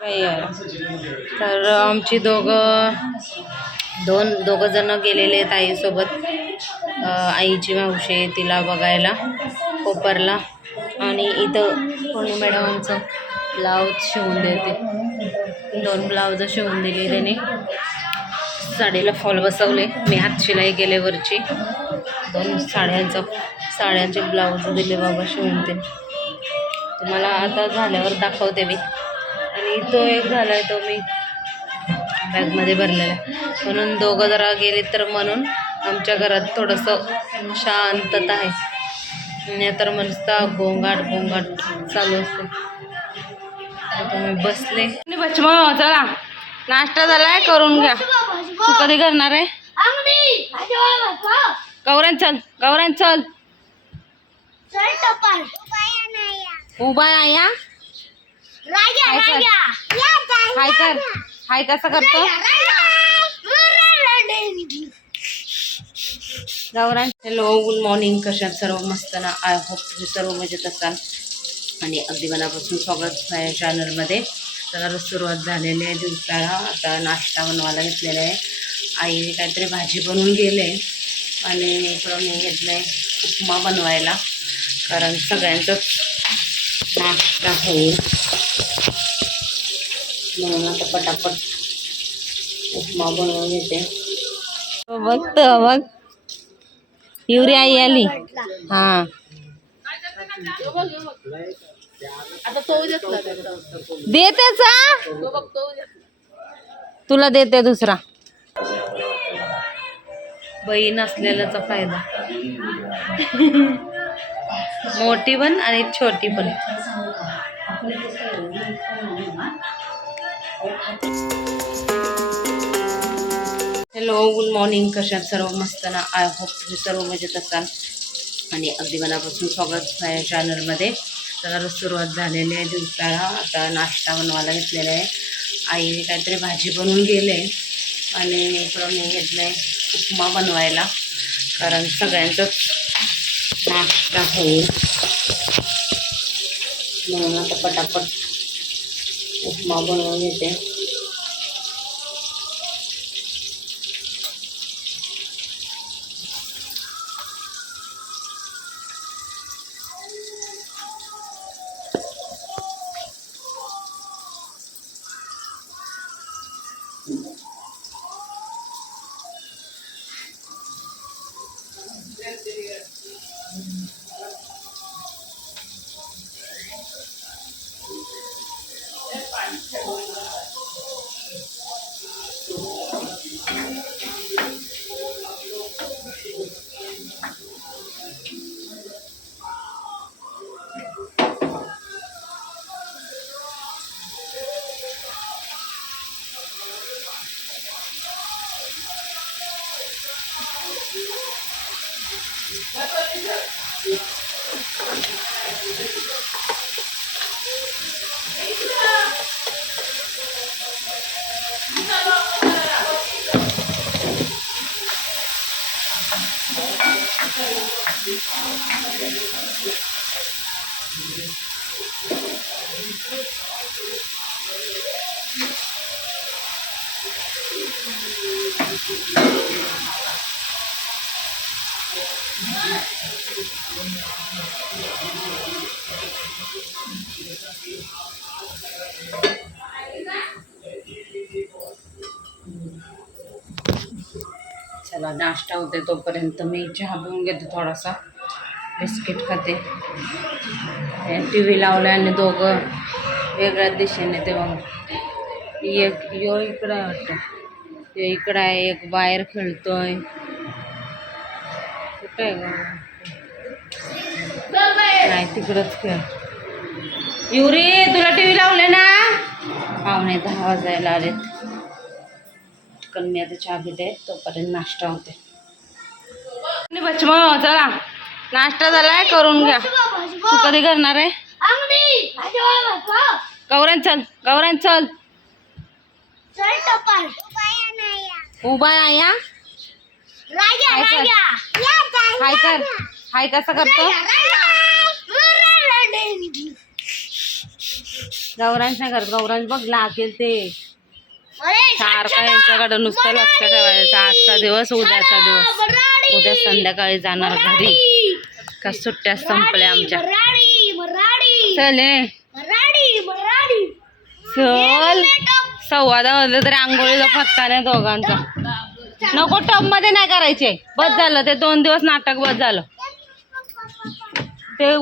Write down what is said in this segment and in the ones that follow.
नाही आहे. तर आमची दोघं जण गेलेले आहेत आईसोबत. आईची मावशी आहे तिला बघायला कोपरला. आणि इथं कोणी मॅडमांचं ब्लाऊज शिवून देते. 2 ब्लाऊज शिवून दिली त्याने. साडीला फॉल बसवले. मी हात शिलाई केले वरची. 2 साड्यांचे ब्लाऊज दिले बाबा शिवून ते. तुम्हाला आता झाल्यावर दाखवते मी. आणि तो एक झाला आहे तो मी बॅगमध्ये भरलेला. म्हणून दोघं जरा गेले तर म्हणून आमच्या घरात थोडंसं शांतता आहे. नाही तर मस्त गोंगाट चालू असते. तुम्ही बसले बचमो चला नाश्ता झालाय करून घ्या. तू कधी करणार आहे? गौरान चल उभा आया हाय कसं करतो गौरान. Hello good morning. कशात सर्व मस्त ना? आय होप तुम्ही सर्व मजेत असाल. आणि अगदी मनापासून स्वागत आहे चॅनलमध्ये. तर सुरुवात झालेली आहे दिवसाला. आता नाश्ता बनवायला घेतलेला आहे. आईने काहीतरी भाजी बनवून गेले आणि इकडं मी घेतलं आहे उपमा बनवायला. कारण सगळ्यांचाच नाश्ता होईल म्हणून आता पटापट उपमा बनवून घेते. बघ युरी आई आली. हां दे त्याचा तुला देते दुसरा. बहीण असलेल्याचा फायदा. मोठी पण आणि छोटी पण. Hello good morning. कशात सर्व मस्त ना? आय होप तुम्ही सर्व मजेत असाल. आणि अगदी मनापासून स्वागत आहे चॅनलमध्ये. तर सुरुवात झालेली आहे दिवसाला. आता नाश्ता बनवायला घेतलेला आहे. आईने काहीतरी भाजी बनवून गेले आणि इकडं मी घेतलं आहे उपमा बनवायला. कारण सगळ्यांचाच नाश्ता होईल म्हणून आता पटापट उपमा बनवून घेते. चला नाश्ता होते तोपर्यंत मी चहा पिऊन घेते. थोडासा बिस्किट खाते. टी व्ही लावला आणि दोघं वेगळ्याच दिशेने. ते मग एक यो इकडं आहे वाटतं. यो इकडं आहे. एक बाहेर खेळतोय. कुठं आहे नाही तिकडंच खेळ. युरी तुला टी व्ही लावले ना? 9:45 वाजायला आलेत. मी आता चहा पिते तोपर्यंत नाश्ता होते. बचमो चला नाश्ता झालाय करून घ्या. तू कधी करणार आहे? गौरान चल उभा आया हाय कसं करतो गौरांश नाही करत. गौरांश बघ लागेल ते सारखं यांच्याकडे नुसतं लक्ष ठेवायचं. आजचा दिवस उद्याचा दिवस. उद्या संध्याकाळी जाणार घरी का सुट्ट्या संपल्या आमच्या. चले चल 10:15 वाजले तरी आंघोळीचा पत्ता नाही दोघांचा. नको टब मध्ये नाही करायचे. बस झालं ते 2 दिवस नाटक बस झालं ते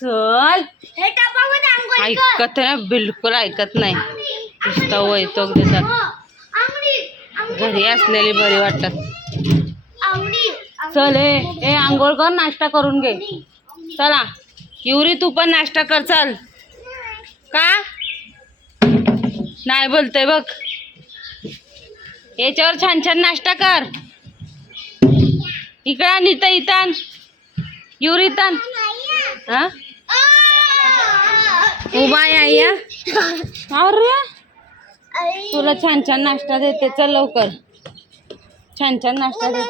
चल. ऐकत नाही बिलकुल ऐकत नाही. नुसतं वैतोक देतात. घरी असलेली बरी वाटतात. चल ए आंघोळ कर नाश्ता करून घे. चला युरी तू पण नाश्ता कर. चल का नाही बोलतोय बघ. याच्यावर छान छान नाश्ता कर. इकडं नीता इथं युरी इथं हा उभा आहे. अरे तुला छान छान नाश्ता देते. चल लवकर छान छान नाश्ता दे.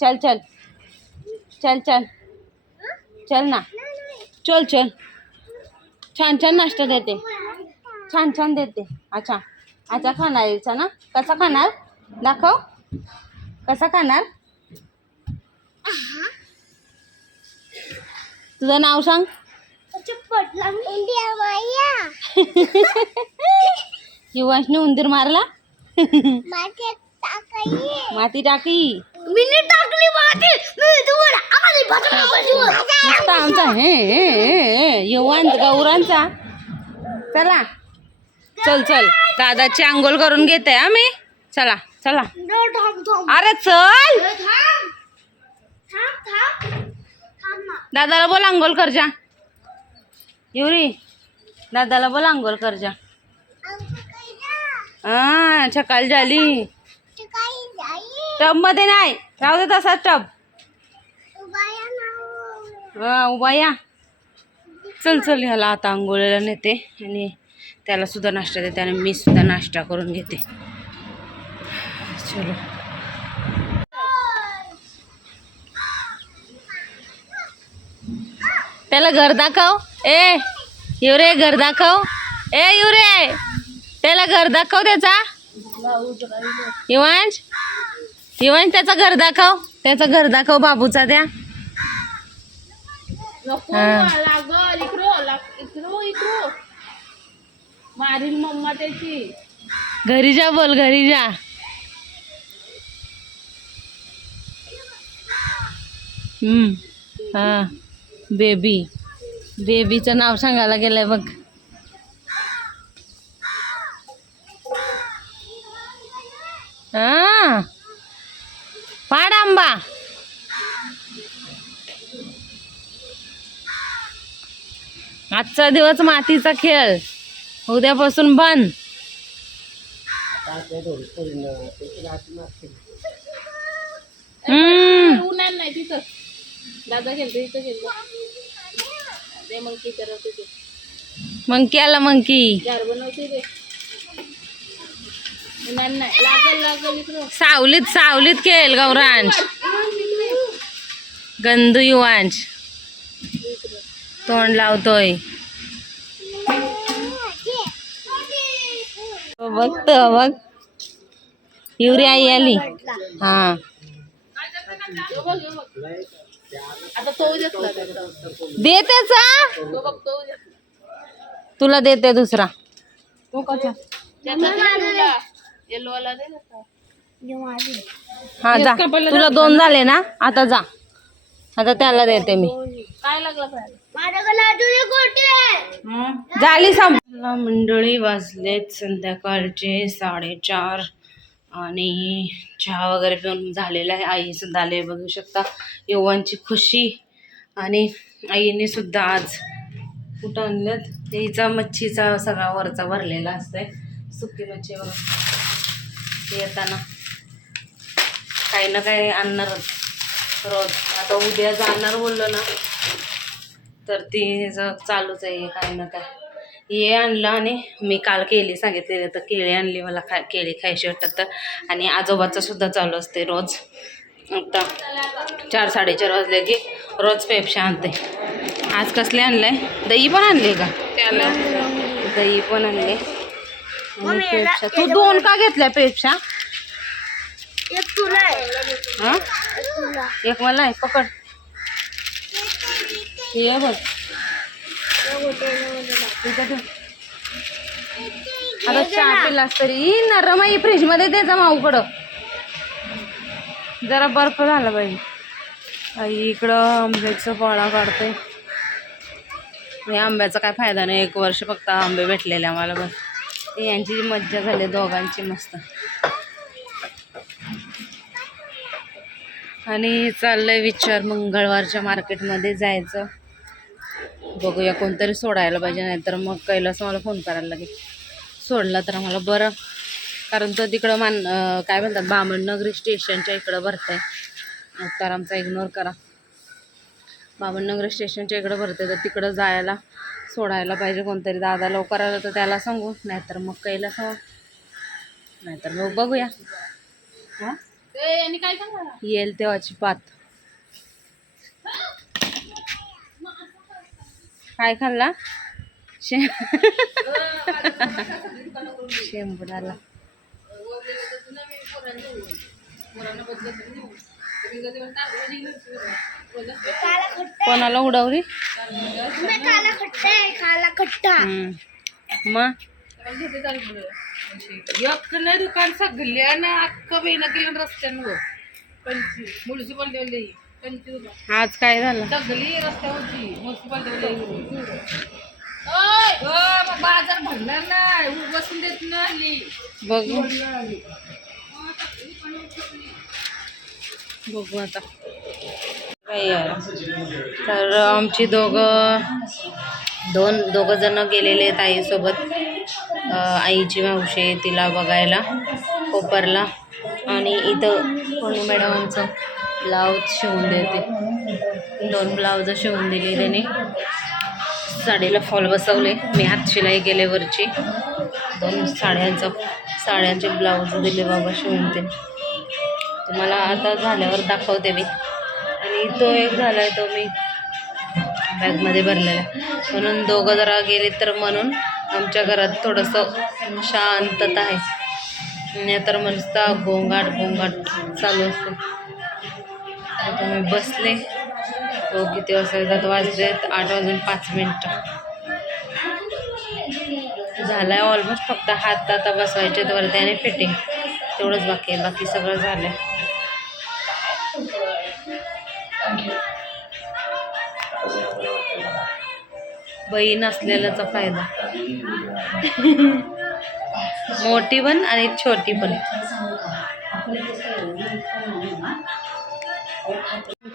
चल चल चल चल चल ना. चल चल छान छान नाश्ता देते. छान छान देते. अच्छा अच्छा खाणार याचा ना. कसा खाणार दाखव. कसा खाणार. तुझं नाव सांग. युवांशने उंदीर मारला. माती टाकली. आमचा हे युवान गौरांचा. चला चल चल दादाची आंघोळ करून घेते आम्ही. चला चला. अरे चल दादाला बोल आंघोळ कर जा. युरी दादाला बोल आंघोळ कर जा. हा सकाळ झाली. टब मध्ये नाही राहू दे तसाच टब. हा उभा या. चल चल ह्याला आता आंघोळीला नेते आणि त्याला सुद्धा नाश्ता देते आणि मी सुद्धा नाश्ता करून घेते. चलो त्याला घर दाखव. ए युरे घर दाखव. ए युरे त्याला घर दाखव त्याचा. युवांश युवांश त्याचं घर दाखव. त्याचं घर दाखव बाबूचा त्या. मारील मम्मा त्याची. घरी जा बोल घरी जा. हा बेबी. बेबीचं नाव सांगायला गेलंय बघ. हा पाड आंबा. आजचा दिवस मातीचा खेळ. उद्यापासून बंद. उन्हाळ नाही तिथं. दादा गेलतो इथं गेलो. ते मंकी करत होते. मंकी आला मंकी. घर बनवते ते. उन्हाळ नाही. लागल लागल इकडं. सावलीत सावलीत खेळ गौरांश. गंदू युवांश तोंड लावतोय. बघतो बघ युरी आई आली. हा आता तो घेतला दे त्याचा. तो बघ तो तुला देते दुसरा. तो कसा त्याचा येलो वाला दे ना. हा जा. तुला 2 झाले ना. आता जा. आता त्याला देते मी. काय लागला पाहिजे. झाली संपला मंडळी. वाजलेत संध्याकाळचे 4:30 आणि चहा वगैरे पिऊन झालेला आहे. आई सुद्धा आले बघू शकता. युवांची खुशी. आणि आईने सुद्धा आज कुठं आणल्यात. हिचा मच्छीचा सगळा वरचा भरलेला असतंय. सुकी मच्छी वगैरे येताना काही ना काही आणणारच रोज. आता उद्या जाणार बोललो ना तर ती चालूच आहे काही ना काय. हे आणलं आणि मी काल केळी सांगितलेली तर केळी आणली. मला केळी खायची वाटतात तर. आणि आजोबाचं सुद्धा चालू असते रोज. आता 4-4:30 वाजले की रोज पेप्सी आणते. आज कसले आणलंय? दही पण आणले का? दही पण आणले. आणि पेप्स्या. तू 2 का घेतल्या पेप्स्या? हा? एक मला आहे, पकड. हे बघ इथं ठेव. आता चहा पिलास तरी नरम आहे. फ्रीज मध्ये द्यायचा माऊकडं, जरा बर्फ झाला पाहिजे. आई इकडं आंब्याचं पोळा काढते. या आंब्याचा काय फायदा नाही, 1 वर्ष फक्त आंबे भेटलेले आम्हाला बस. यांची मज्जा झाली दोघांची मस्त. आणि चाललंय विचार मंगळवारच्या मार्केटमध्ये जायचं. बघूया, कोणतरी सोडायला पाहिजे, नाहीतर मग कैलास मला फोन करायला लागेल. सोडला तर आम्हाला बरं, कारण तो तिकडं काय म्हणतात बामणनगरी स्टेशनच्या इकडं भरतंय. तर आमचा इग्नोर करा. बामणनगरी स्टेशनच्या इकडं भरते, तर तिकडं जायला सोडायला पाहिजे कोणतरी. दादा लवकर आला तर त्याला सांगू, नाहीतर मग कैलास हवा, नाहीतर मग बघूया. हां काय येईल तेव्हाची पात. काय खाल्ला? शेंबुडाला. कोणाला उडवली? मग दुकान सगळ्या ना अख्खं बेना केलं रस्त्यावर. म्युन्सिपाल्टी आज काय झालं? सगळी रस्त्यावरची म्युन्सिपाल्टी बाजार भरणार नाही, बसून देत नाही. बघू बघू आता काय आहे. तर आमची दोघं जण गेलेले आहेत आईसोबत. आईची मावशी आहे तिला बघायला कोपरला. आणि इथं कोणी मॅडमांचं ब्लाऊज शिवून देते. 2 ब्लाऊज शिवून दिली त्याने. साडीला फॉल बसवले. मी हात शिलाई केले वरची. 2 साड्यांचे ब्लाऊज दिले बाबा शिवून. ते तुम्हाला आता झाल्यावर दाखवते मी. आणि तो एक झाला आहे, तो मी बॅगमध्ये भरलेला आहे. म्हणून दोघं जरा गेले तर म्हणून आमच्या घरात थोडंसं शांतता आहे. नाही तर मस्त गोंगाट चालू असते. आता मी बसले. हो किती वाजता वाजलेत? 8:05 झालं आहे ऑलमोस्ट. फक्त हात आता बसवायचे वरती आणि फिटिंग तेवढंच बाकी आहे. बाकी सगळं झालं आहे. बहीण असलेल्याचा फायदा. मोठी पण आणि छोटी पण.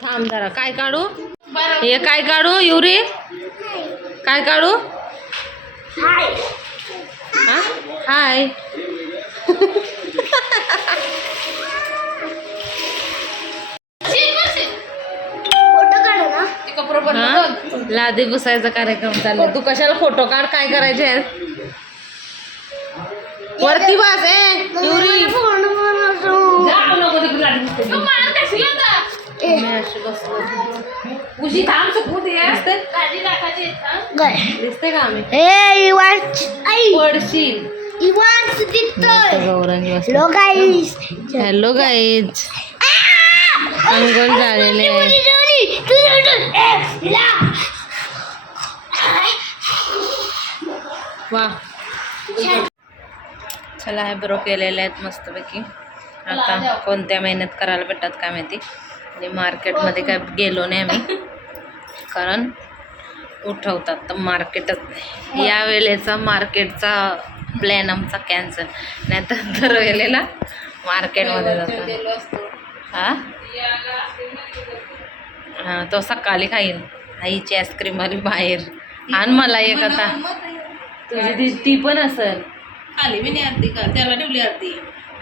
थांब जरा. काय काढू? हे काय काढू युरी? काय काढू? हां हाय. लादी बसायचा कार्यक्रम चाललाय. तू कशाला फोटो काढ? काय करायचे आहेत? वरती बस. युरी दिसते का आम्ही? पडशील. हॅलो गाईज, अंघोळ झालेले. वा चला हे ब्रो केलेले आहेत मस्तपैकी. आता कोणत्या मेहनत करायला भेटतात काय माहिती. आणि मार्केटमध्ये काय गेलो नाही आम्ही, कारण उठवतात तर मार्केटच नाही. या वेळेचा मार्केटचा प्लॅन आमचा कॅन्सल. नाही तर दर वेळेला मार्केटमध्ये जातो. हां हां तो सकाळी खाईल. आईची आईस्क्रीम आली बाहेर. आणि मला एक आता तुझी ती पण असेल खाली मी नाही अर्धी का त्याला ठेवली अर्धी.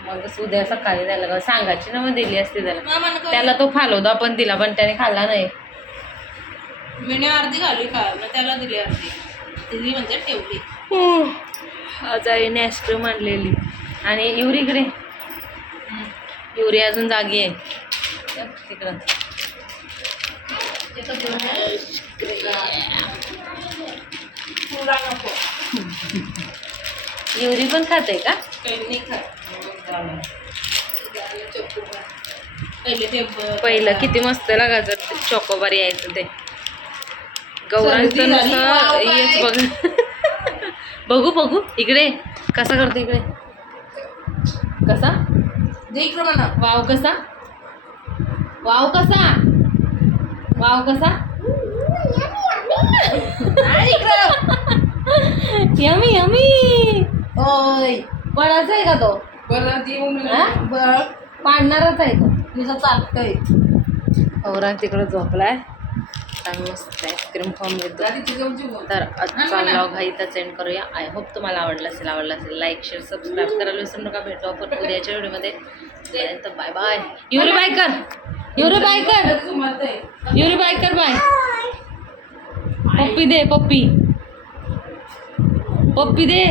मग उद्या सकाळी त्याला सांगायची ना, मग दिली असती त्याला तो फालुदा पण दिला, पण त्याने खाल्ला नाही. मी अर्धी घालू का त्याला दिली अर्धी. दिली म्हणजे ठेवली. आज आईने आईस्क्रीम आणलेली. आणि युरीकडे युरी अजून जागी आहे तिकडं. युरी पण खाते का? पहिलं किती मस्त लागायचं चॉकोबार यायचं ते. गौरांचं नुसतं हेच बघ. बघू बघू इकडे कसा करते इकडे. कसा वाव कसा वाव कसा वाव कसा यमी यमी. बळाचा आहे का तो? हा? पाडणारच आहे तो. चालतोय. गौरांग तिकडे झोपलाय. आम्ही मस्त आईस्क्रीम खाऊन घेतो. तर आजचा व्लॉग हा इथं सेंड करूया. आय होप तुम्हाला आवडला असेल. लाईक शेअर सबस्क्राईब करायला विसरू नका. भेटू आपण उद्याच्या व्हिडिओमध्ये. Bye bye. युरी बाय कर. युरी बाय कर. युरी बाय कर. बाय. पप्पी दे. पप्पी पप्पी दे.